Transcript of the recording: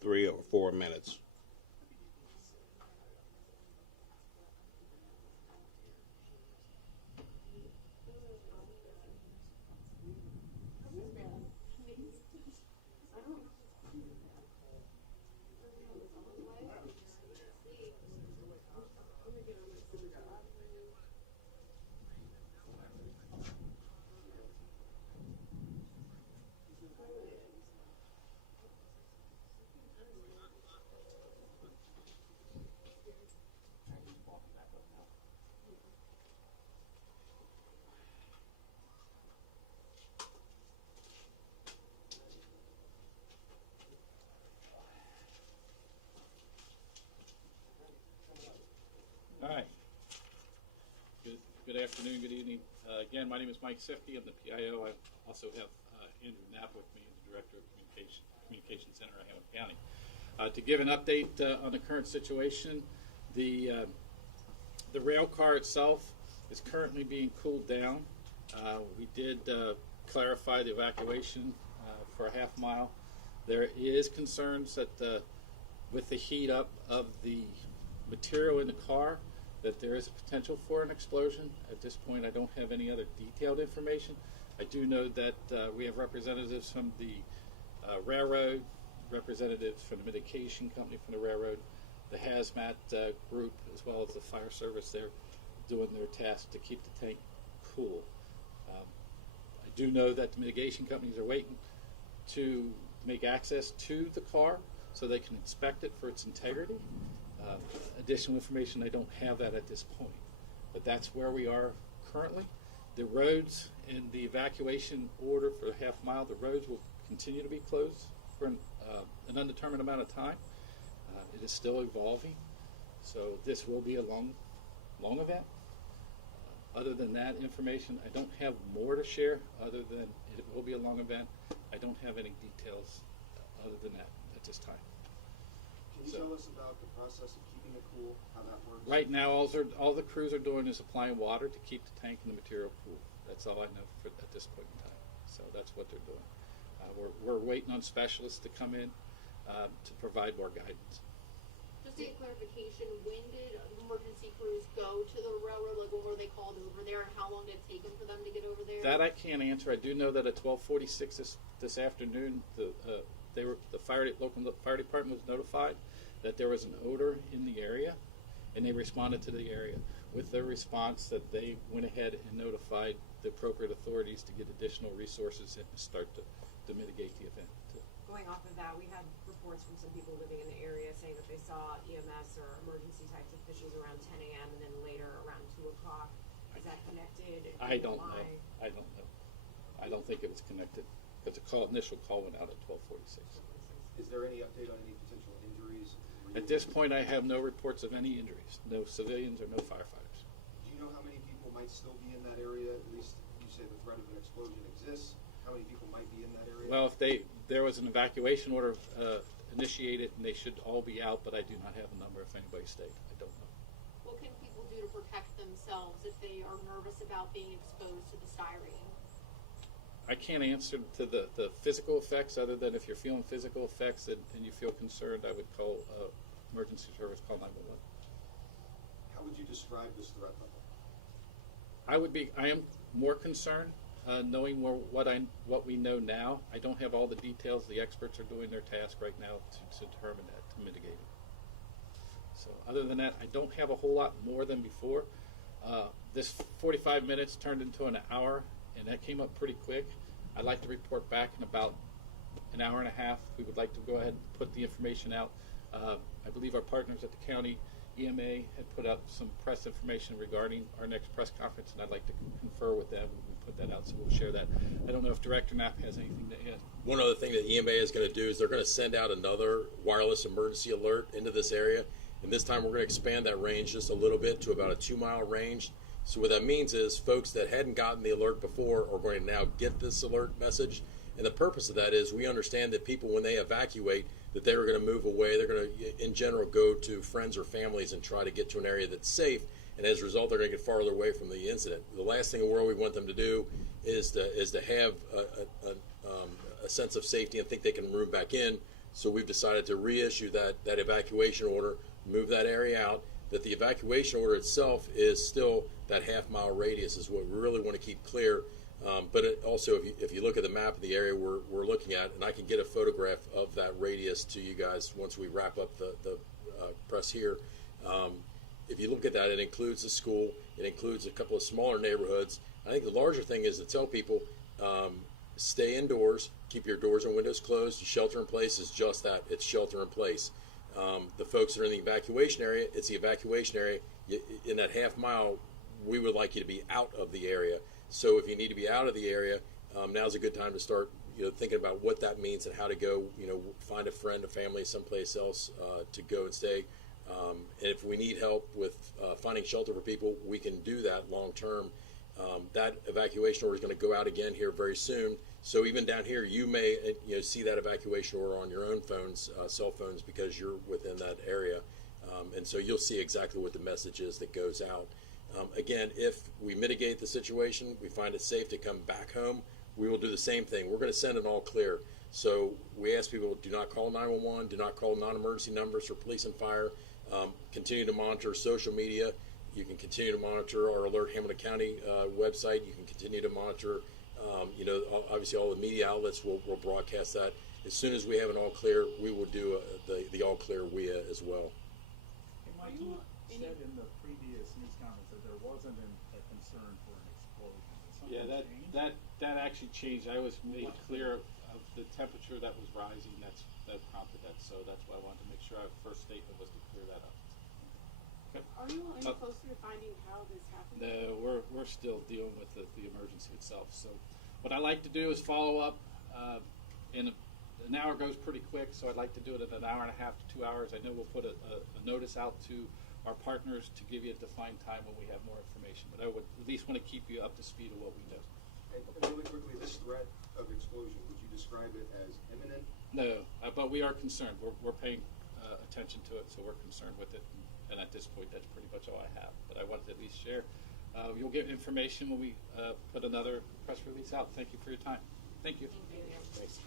3 or 4 minutes. All right. Good afternoon, good evening. Again, my name is Mike Sifke. I'm the PIO. I also have Andrew Knapp with me, the Director of Communication Center of Hamilton County. To give an update on the current situation, the rail car itself is currently being cooled down. We did clarify the evacuation for a half mile. There is concerns that with the heat up of the material in the car, that there is a potential for an explosion. At this point, I don't have any other detailed information. I do know that we have representatives from the railroad, representatives from the mitigation company from the railroad, the hazmat group, as well as the fire service there, doing their task to keep the tank cool. I do know that the mitigation companies are waiting to make access to the car so they can inspect it for its integrity. Additional information, I don't have that at this point, but that's where we are currently. The roads in the evacuation order for the half mile, the roads will continue to be closed for an undetermined amount of time. It is still evolving, so this will be a long event. Other than that information, I don't have more to share other than it will be a long event. I don't have any details other than that at this time. Can you tell us about the process of keeping it cool, how that works? Right now, all the crews are doing is applying water to keep the tank and the material cool. That's all I know at this point in time. So that's what they're doing. We're waiting on specialists to come in to provide more guidance. Just to get clarification, when did emergency crews go to the railroad? Like, when were they called over there, and how long did it take them for them to get over there? That I can't answer. I do know that at 12:46 this afternoon, the local fire department was notified that there was an odor in the area, and they responded to the area. With their response, that they went ahead and notified the appropriate authorities to get additional resources and start to mitigate the event. Going off of that, we had reports from some people living in the area saying that they saw EMS or emergency types officials around 10 a.m. and then later around 2 o'clock. Is that connected? I don't know. I don't know. I don't think it was connected because the initial call went out at 12:46. Is there any update on any potential injuries? At this point, I have no reports of any injuries, no civilians or no firefighters. Do you know how many people might still be in that area? At least you say the threat of an explosion exists. How many people might be in that area? Well, if there was an evacuation order initiated, and they should all be out, but I do not have a number if anybody stayed. I don't know. What can people do to protect themselves if they are nervous about being exposed to the styrene? I can't answer to the physical effects other than if you're feeling physical effects and you feel concerned, I would call emergency service, call 911. How would you describe this threat level? I am more concerned knowing what we know now. I don't have all the details. The experts are doing their task right now to determine that, to mitigate it. So other than that, I don't have a whole lot more than before. This 45 minutes turned into an hour, and that came up pretty quick. I'd like to report back in about an hour and a half. We would like to go ahead and put the information out. I believe our partners at the county EMA had put out some press information regarding our next press conference, and I'd like to confer with them and put that out, so we'll share that. I don't know if Director Knapp has anything to add. One other thing that EMA is going to do is they're going to send out another wireless emergency alert into this area, and this time we're going to expand that range just a little bit to about a 2-mile range. So what that means is folks that hadn't gotten the alert before are going to now get this alert message, and the purpose of that is we understand that people, when they evacuate, that they are going to move away. They're going to, in general, go to friends or families and try to get to an area that's safe. and as a result, they're going to get farther away from the incident. The last thing in the world we want them to do is to have a sense of safety and think they can move back in. So we've decided to reissue that evacuation order, move that area out. That the evacuation order itself is still that half-mile radius is what we really want to keep clear. But it also, if you look at the map of the area we're looking at, and I can get a photograph of that radius to you guys once we wrap up the press here. If you look at that, it includes the school. It includes a couple of smaller neighborhoods. I think the larger thing is to tell people, stay indoors, keep your doors and windows closed. Shelter in place is just that. It's shelter in place. The folks that are in the evacuation area, it's the evacuation area. In that half mile, we would like you to be out of the area. So if you need to be out of the area, now's a good time to start, thinking about what that means and how to go, find a friend, a family, someplace else to go and stay. And if we need help with finding shelter for people, we can do that long term. That evacuation order is going to go out again here very soon. So even down here, you may see that evacuation order on your own phones, cell phones, because you're within that area. And so you'll see exactly what the message is that goes out. Again, if we mitigate the situation, we find it safe to come back home, we will do the same thing. We're going to send an all clear. So we ask people, do not call 911, do not call non-emergency numbers for police and fire. Continue to monitor social media. You can continue to monitor our Alert Hamilton County website. You can continue to monitor, obviously all the media outlets will broadcast that. As soon as we have an all clear, we will do the all clear WIA as well. Hey, Mike, you said in the previous news conference that there wasn't a concern for an explosion. Yeah, that actually changed. I was made clear of the temperature that was rising. That prompted that. So that's why I wanted to make sure our first statement was to clear that up. Okay. Are you any closer to finding how this happened? No, we're still dealing with the emergency itself. So what I like to do is follow up. An hour goes pretty quick, so I'd like to do it in an hour and a half to 2 hours. I know we'll put a notice out to our partners to give you a defined time when we have more information. But I would at least want to keep you up to speed of what we know. And really quickly, this threat of explosion, would you describe it as imminent? No, but we are concerned. We're paying attention to it, so we're concerned with it. And at this point, that's pretty much all I have. But I wanted to at least share. You'll get information when we put another press release out. Thank you for your time. Thank you. Thank you. Thanks.